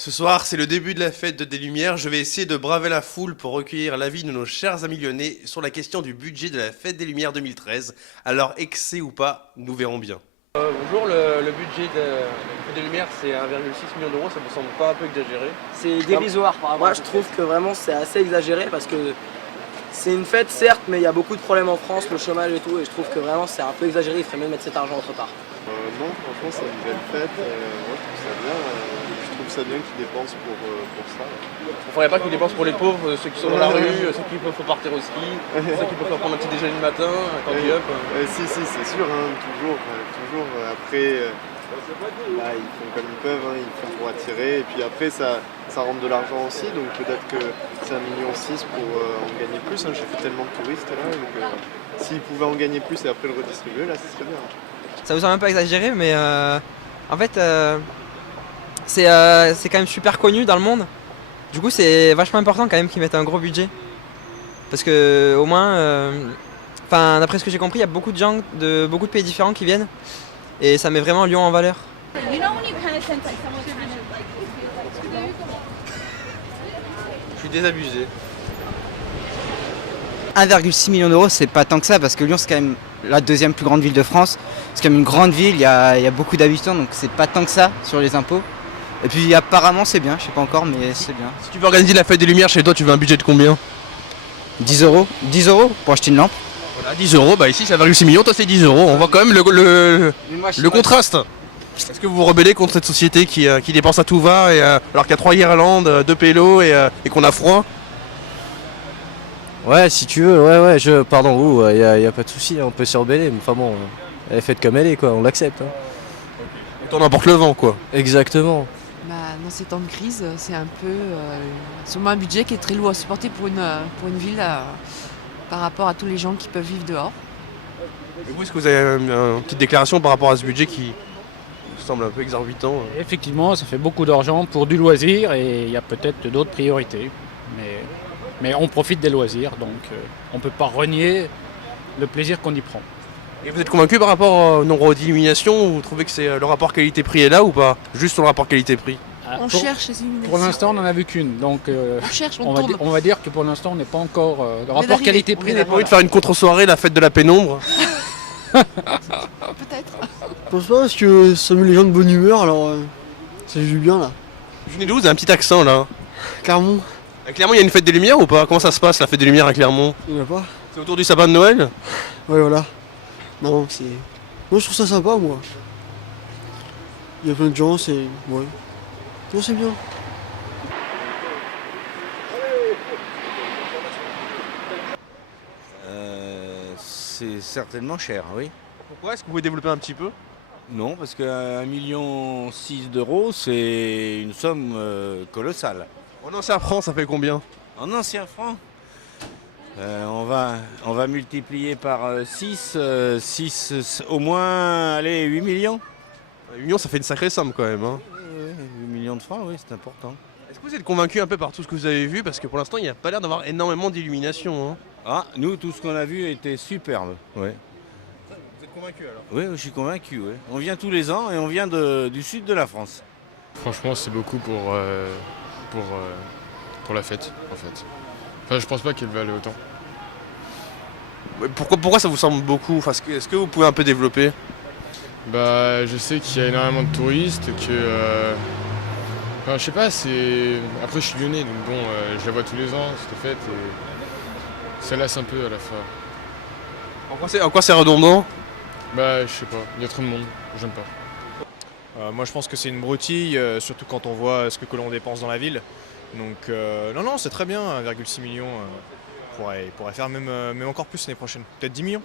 Ce soir, c'est le début de la fête des Lumières. Je vais essayer de braver la foule pour recueillir l'avis de nos chers amis lyonnais sur la question du budget de la fête des Lumières 2013. Alors, excès ou pas, nous verrons bien. Bonjour, le budget de la fête des Lumières, c'est 1,6 million d'euros. Ça vous semble pas un peu exagéré? C'est dérisoire par rapport. Moi je trouve que vraiment c'est assez exagéré parce que c'est une fête certes, mais il y a beaucoup de problèmes en France, le chômage et tout, et je trouve que vraiment c'est un peu exagéré, il ferait mieux de mettre cet argent autre part. Non, franchement, c'est une belle fête. Moi, je trouve ça bien. Je trouve ça bien qu'ils dépensent pour ça. Il ne faudrait pas qu'ils dépensent pour les pauvres, ceux qui sont dans la rue, ceux qui peuvent partir au ski, ceux qui peuvent prendre un petit déjeuner le matin, un candy up. Si, c'est sûr, hein, toujours. Après, là, ils font comme ils peuvent, hein, ils font pour attirer. Et puis après, ça rentre de l'argent aussi. Donc peut-être que c'est 1,6 million pour en gagner plus. Hein. J'ai fait tellement de touristes là. Donc s'ils pouvaient en gagner plus et après le redistribuer, là, ce serait bien. Ça vous semble un peu exagéré, mais en fait, c'est quand même super connu dans le monde. Du coup, c'est vachement important quand même qu'ils mettent un gros budget. Parce que, au moins, d'après ce que j'ai compris, il y a beaucoup de gens de beaucoup de pays différents qui viennent. Et ça met vraiment Lyon en valeur. You know when you kind of sense like someone's kind of like Je suis désabusé. 1,6 million d'euros, c'est pas tant que ça parce que Lyon c'est quand même la deuxième plus grande ville de France. C'est quand même une grande ville, il y a beaucoup d'habitants donc c'est pas tant que ça sur les impôts. Et puis apparemment c'est bien, je sais pas encore mais c'est bien. Si tu veux organiser la fête des Lumières chez toi, tu veux un budget de combien? 10 euros 10 euros pour acheter une lampe. Voilà, 10 euros, bah ici c'est 1,6 million, toi c'est 10 euros. On voit quand même le contraste. Est-ce que vous vous rebellez contre cette société qui dépense à tout va, alors qu'il y a 3 Irlande, 2 Pélo et qu'on a froid? Ouais, si tu veux, pardon, y a pas de souci, on peut se rebeller, mais enfin bon, elle est faite comme elle est, quoi, on l'accepte. Hein. T'en emporte le vent, quoi. Exactement. Bah, dans ces temps de crise, c'est un peu sûrement un budget qui est très lourd à supporter pour une ville par rapport à tous les gens qui peuvent vivre dehors. Et vous, est-ce que vous avez une petite déclaration par rapport à ce budget qui vous semble un peu exorbitant? Effectivement, ça fait beaucoup d'argent pour du loisir et il y a peut-être d'autres priorités. Mais on profite des loisirs, donc on ne peut pas renier le plaisir qu'on y prend. Et vous êtes convaincu par rapport au nombre d'illuminations? Vous trouvez que c'est le rapport qualité-prix est là ou pas? Juste sur le rapport qualité-prix? On cherche ces illuminations. Pour l'instant, on n'en a vu qu'une, donc On cherche, on tourne. on va dire que pour l'instant, on n'est pas encore... le rapport qualité-prix Vous n'est avez pas envie là. de faire une contre-soirée, la fête de la pénombre? Peut-être. Je pense pas parce que ça met les gens de bonne humeur alors ça joue bien là. Vous venez d'où? Vous avez un petit accent là. Clermont, À Clermont, il y a une fête des Lumières ou pas? Comment ça se passe la fête des Lumières à Clermont? il y en a pas. C'est autour du sapin de Noël? Ouais voilà. Non c'est. Moi je trouve ça sympa moi. Il y a plein de gens, c'est. Ouais. Non c'est bien. C'est certainement cher, oui. Pourquoi? Est-ce que vous pouvez développer un petit peu? Non, parce qu'un million d'euros, c'est une somme colossale. En ancien franc, ça fait combien? En ancien franc, on va multiplier par 6, au moins, allez, 8 millions. 8 millions, ça fait une sacrée somme quand même. Hein. 8 millions de francs, oui, c'est important. Est-ce que vous êtes convaincu un peu par tout ce que vous avez vu? Parce que pour l'instant, il n'y a pas l'air d'avoir énormément d'illumination. Hein. Ah, nous, tout ce qu'on a vu était superbe. Ouais. Vous êtes convaincu alors? Oui, je suis convaincu. Ouais. On vient tous les ans et on vient du sud de la France. Franchement, c'est beaucoup pour la fête, en fait. Enfin, je pense pas qu'elle va aller autant. Pourquoi ça vous semble beaucoup? Enfin, est-ce que vous pouvez un peu développer? Bah, je sais qu'il y a énormément de touristes, que... Enfin, je sais pas, c'est... Après, je suis lyonnais, donc bon, je la vois tous les ans, cette fête, et ça lasse un peu à la fin. En quoi c'est redondant? Bah, je sais pas, il y a trop de monde, j'aime pas. Moi je pense que c'est une broutille, surtout quand on voit ce que l'on dépense dans la ville. Donc non, c'est très bien, 1,6 million, il pourrait faire même encore plus l'année prochaine, peut-être 10 millions.